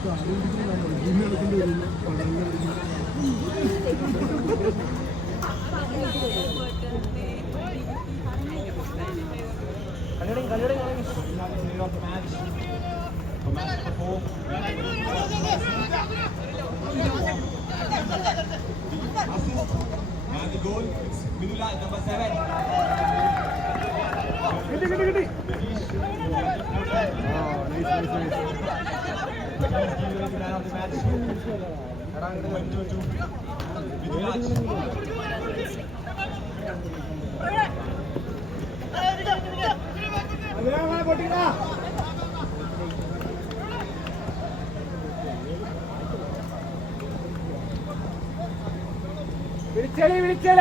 And the goal is Minula, number 7. Oh, nice. Man of the match. Went to Minulaj. വിളിച്ചേ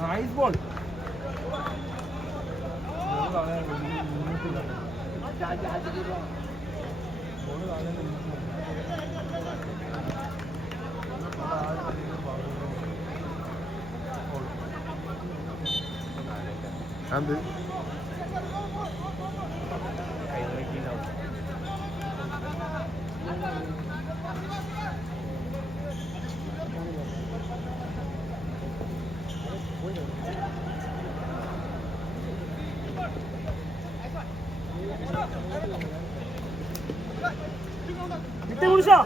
nice ball എന്ത് വിട്ടു കുടിച്ചോ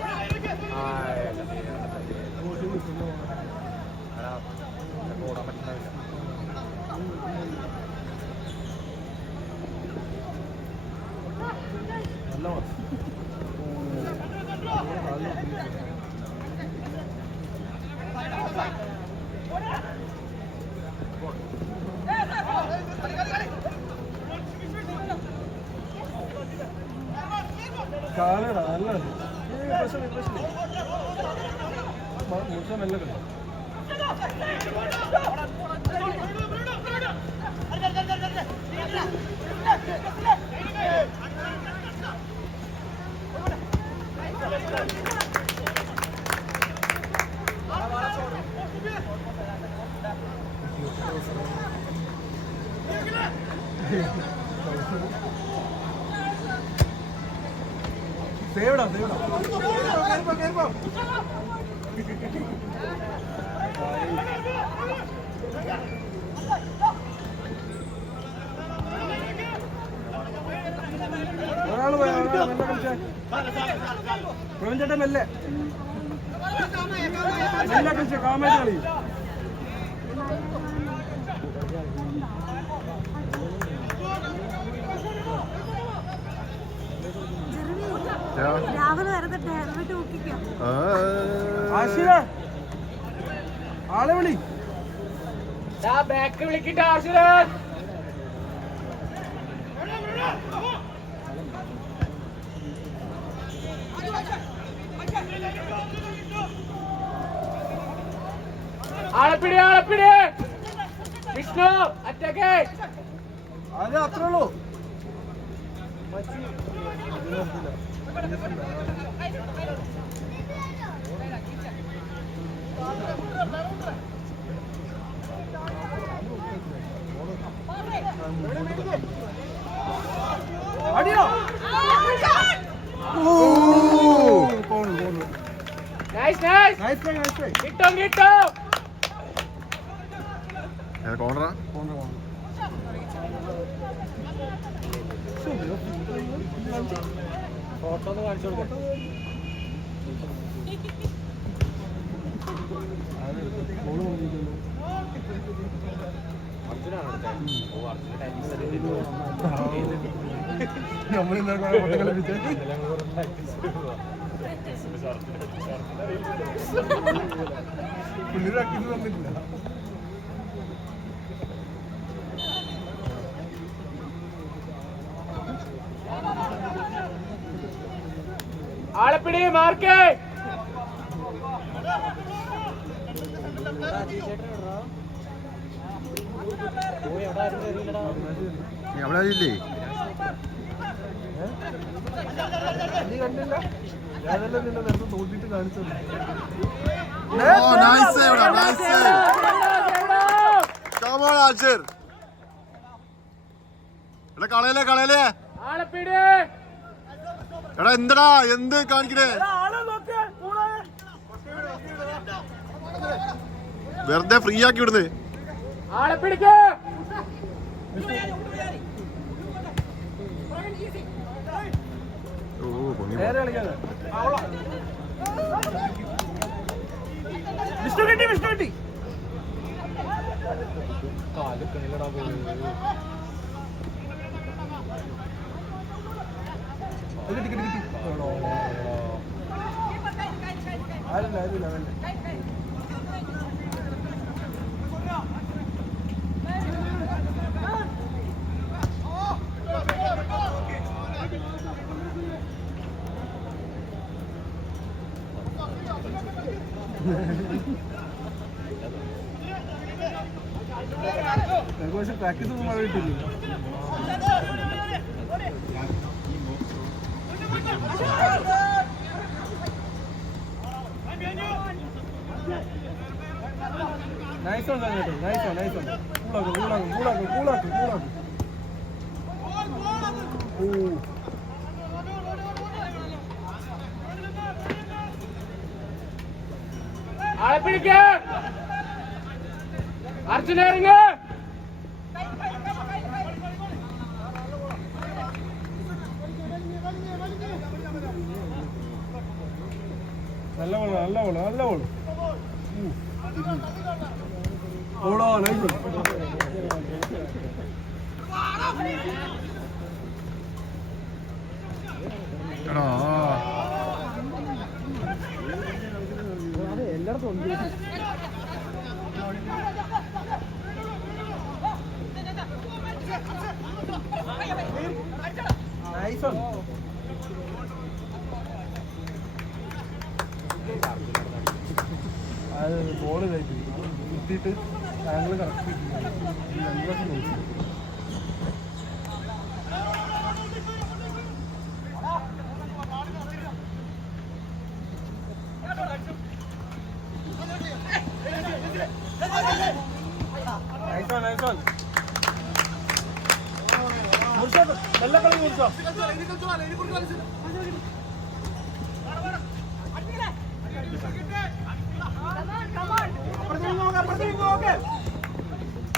കാലടാ നല്ല മുഴുവൻ നല്ല കളി സേവടാ കേൾപ്പോ ഒരാള് മെല്ലെ കളിച്ചേ പ്രവഞ്ചേട്ടൻ മെല്ലെ കളിച്ചേ കാമായിട്ട് കളി ആളെ വിളി ബാക്ക് വിളിക്കട്ടെ ആശീർവാദ ആളപ്പിടി വിഷ്ണു അറ്റക്ക് അത് അത്രേ ഉള്ളൂ അടിയോ കിട്ടോ കോണറാ ഫോട്ടോ ഒന്ന് കാണിച്ചു കൊടുക്കാം പുള്ളിരാക്കി തന്നിട്ടില്ല ആളപ്പിടി മാർക്ക് അവിടെ ഇല്ലേ കണ്ടില്ല ഞാനെല്ലാം നിന്നെ നേരത്തെ തോട്ടിട്ട് കാണിച്ചത് nice save, nice save. Come on, Archer. എടാ കളയലേ എടാ എന്തടാ എന്ത് കാണിക്കണേ വെറുതെ ഫ്രീ ആക്കി വിടുന്നേ ഓ പൊങ്ങി വിഷ്ണു കിട്ടി കാലക്കണിലടാ പോയി പ്രാക്ടീസ് ഒന്നും മഴ കിട്ടില്ല നൈസ് ആണ് കേട്ടോ നൈസ് കൂളാക്കും അർജുന ഇറങ്ങ് നല്ല ബോള് ഓളോ നൈസ് എല്ലായിടത്തും ഉണ്ട് നൈസ് ആണ് അത് ബോൾ കഴിച്ചു കുത്തിയിട്ട് ആംഗിൾ കറക്റ്റ് നോക്കി നല്ല കളി മുറിച്ചോ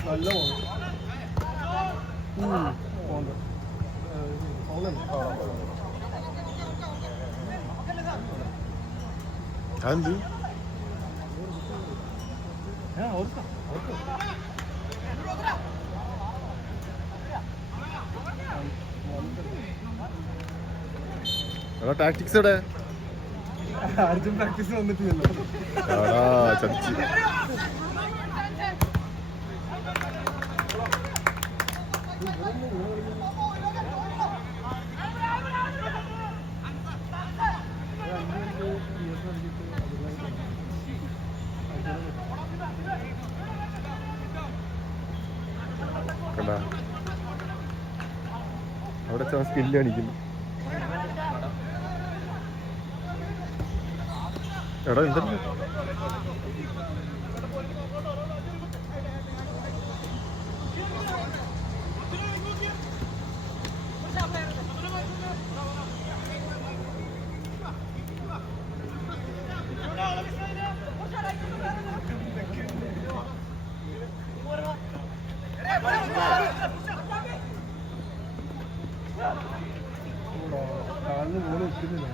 നല്ല എന്ത് ടാക്ടിക്സ് എവിടെ അർജുൻ പ്രാക്ടീസ് വന്നിട്ടില്ലല്ലോ ചതിച്ച് കണ്ടാ അവിടെ സ്കില്ല് കാണിക്കുന്നു എടാ എന്തല്ലേ കാലിന് ബോൾ വെക്കുന്നില്ല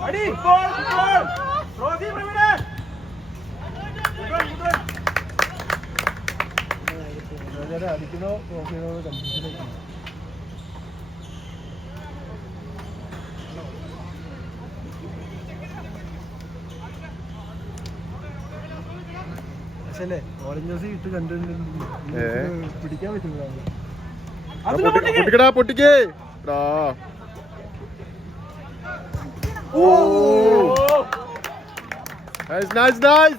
അടി ട്രോഫി പ്രവീണേ അടിക്കണോ ട്രോഫിയോ കൺഫ്യൂഷൻ പക്ഷേ ഓറഞ്ച് ജ്യൂസ് ഇട്ട് കണ്ടിട്ടുണ്ടെങ്കിൽ പിടിക്കാൻ പറ്റുന്നതാണ് പൊട്ടിക്കടാ പൊട്ടിക്കേ. ഓ നൈസ് നൈസ് നൈസ്.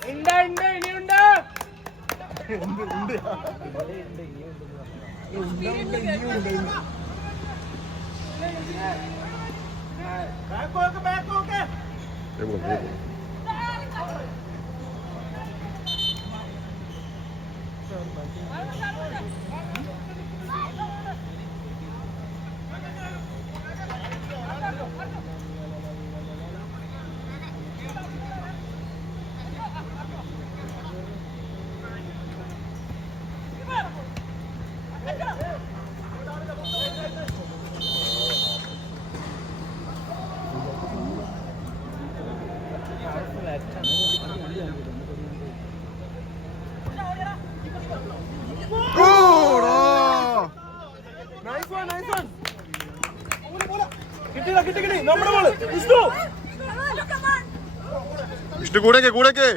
വിഷ്ണു കൂടെയൊക്കെ കൂടെയൊക്കെ.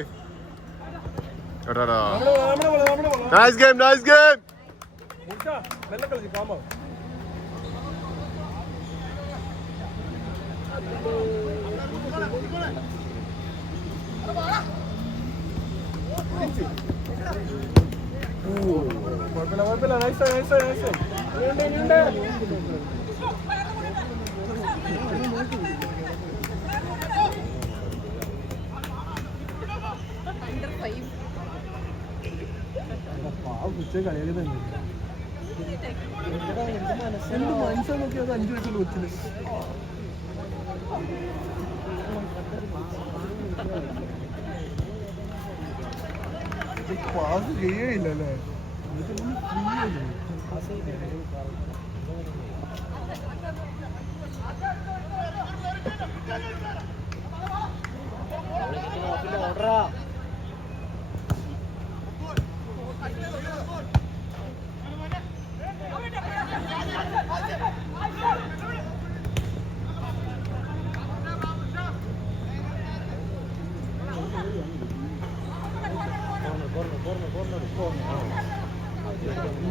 Nice game nice game. കുഴപ്പമില്ല നൈസ് നൈസ് നൈസ്. കളിയാക്കുന്നുണ്ട്. എന്ത് മനസ്സാ നോക്കിയത് 5 വയസ്സുള്ള കൊച്ചിന്. പാസ് ചെയ്യയില്ലല്ലേ.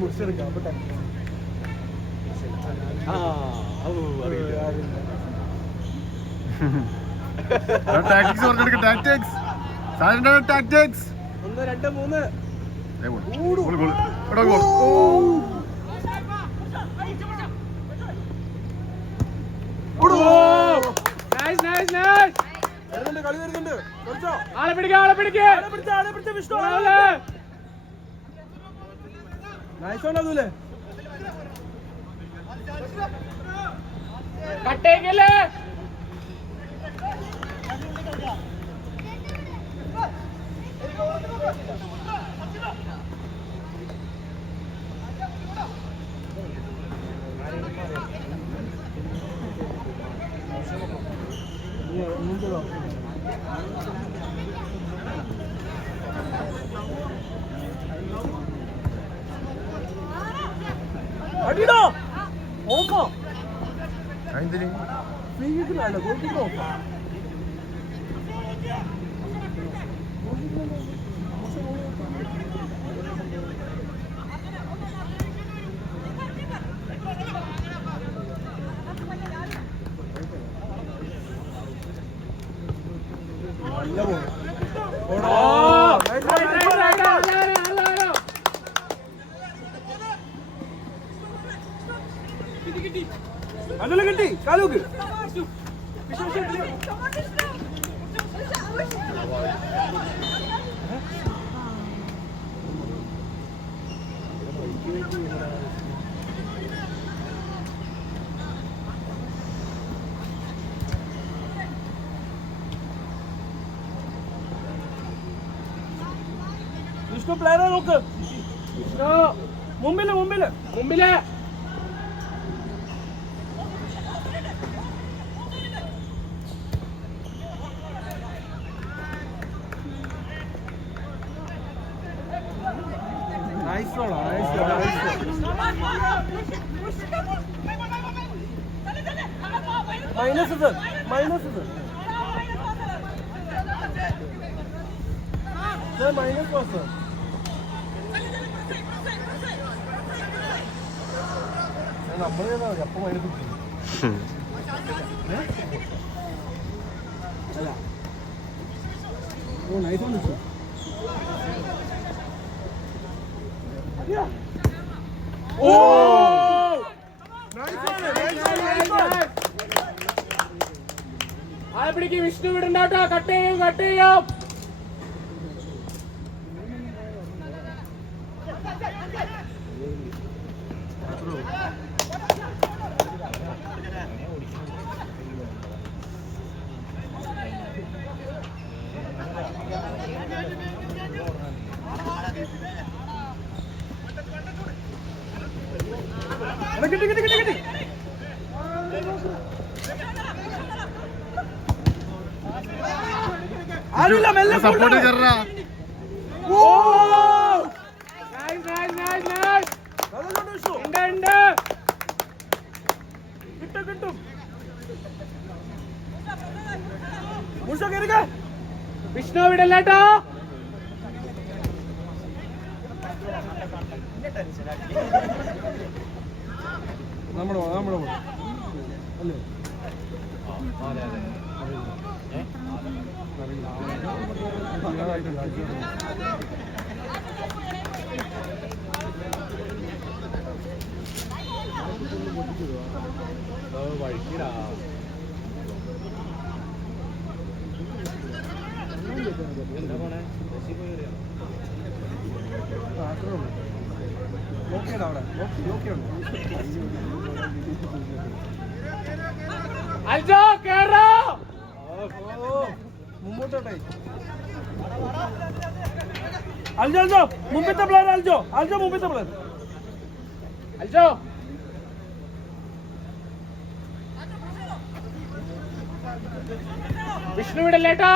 മുറിച്ചെടുക്കാം. അപ്പൊ ടാക്ടിക്സ് പറഞ്ഞെടുക്ക. ടാക്ടിക്സ് 1 2 3 കളി വരുന്നുണ്ട്. ആളെ പിടിക്കുക വിഷ്ണു. നൈസ് ആണ് അതുല്ലേ. കട്ടേക്കല്ലേ. അടിടോ ഓഫോ. എന്തിന് ഫ്രീക്കില്ല ഗോൾക്കില്ലോ. നല്ല ബോൾ. അതെല്ലാം കിട്ടി കാലൂക്ക്. വിഷ്ണു പ്ലെയറെ നോക്ക്. മുമ്പില് മുമ്പില് മുമ്പില്. Nice roll. Minus sir minus sir minus വാ സർ. നമ്മള് അപ്പൊ മൈനസ് അല്ല ഓ നൈസ് ആണ് ഓ ആ പിടിക്ക് വിഷ്ണു വിടണ്ടാട്ടോ കട്ട് ചെയ്യും കിട്ടി സപ്പോർട്ട് കയറാ കിട്ടും വിഷ്ണു വിടല്ലേട്ടോ നമ്മുടെ അല്ലേ വഴിക്കിടാ എന്താ പോണേ അൽജോ കേറോ മുമ്പോട്ടോട്ടെ അൽജോ മുമ്പത്തെ പ്ലെയർ അൽജോ മുമ്പത്തെ പ്ലെയർ അൽജോ വിഷ്ണു വിടല്ലേട്ടോ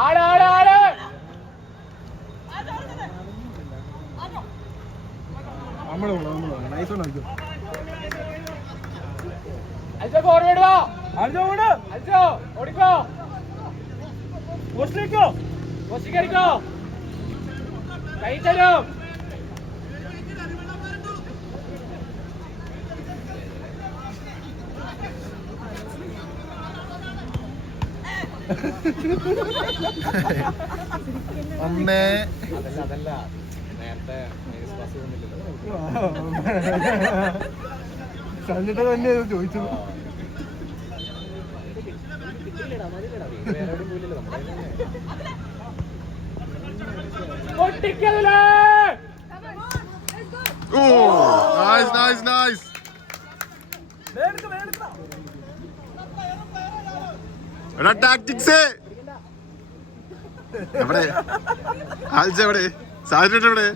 ആള് നമ്മളോ നൈസ് ആണ് അൽജോ ഫോർവേഡ് വാ അൽജോ ഓടിക്കോ പോസ്റ്റിക്കോ കൈ തരും ഒന്നേ അതല്ല നേരത്തെ കണ്ടിട്ട് തന്നെ ചോദിച്ചു നൈസ് എടാ ടാക്ടിക്സ് എവിടെ ആൽജ എവിടെ സാജൻ എവിടെ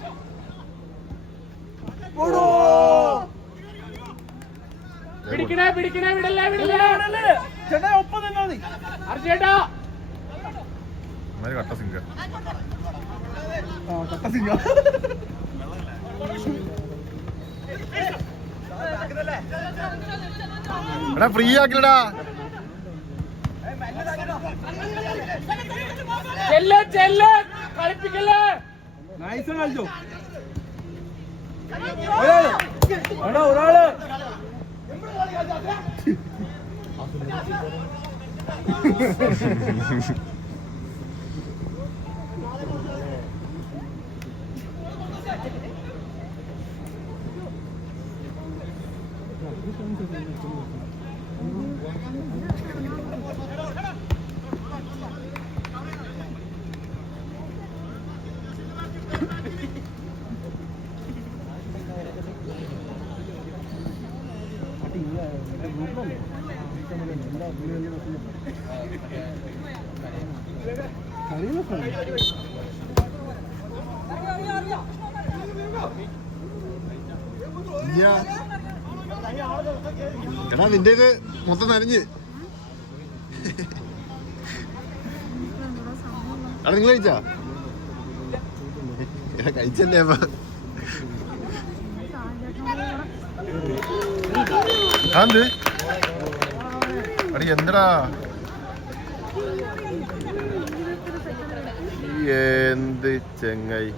പിടിക്കണേ വിടല്ലേ ചേട്ടാ ഒപ്പം നിന്നാ മതി അർജേട്ടാ കട്ട സിംഗ എടാ ഫ്രീ ആക്കിലടാ ചെല്ല് കളിപ്പിക്കല്ലേ നൈസ് കളിച്ചോ ഒരാള് എടാ നിന്റെ ഇത് മൊത്തം നനഞ്ഞ് എടാ നിങ്ങൾ കഴിച്ചാ എടാ കഴിച്ചല്ലേ അപ്പൊ അത് എടി എന്തടാ എന്ത് ചെങ്ങായി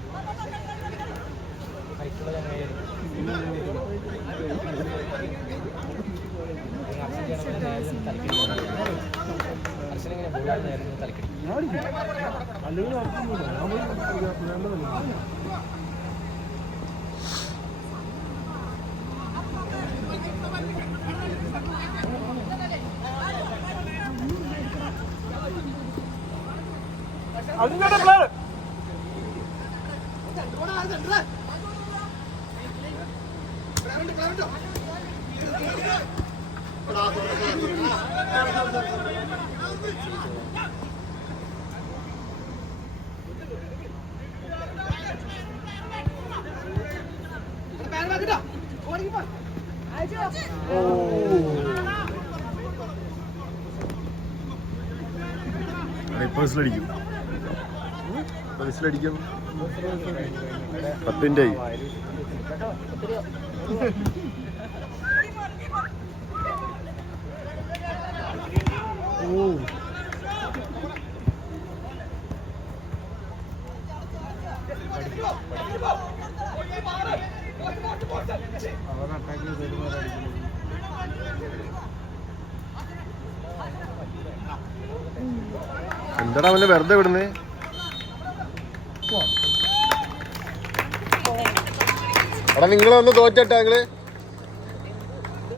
അങ്ങനെ പ്ലെയർ ഇപ്പൊ വിസിലടിക്കും വിസിലടിക്കും 10 മിനിറ്റ് ആയി എന്താടാ അവനെ വെറുതെ വിടുന്നേ എടാ നിങ്ങളൊന്ന് തോറ്റട്ടാ നിങ്ങള്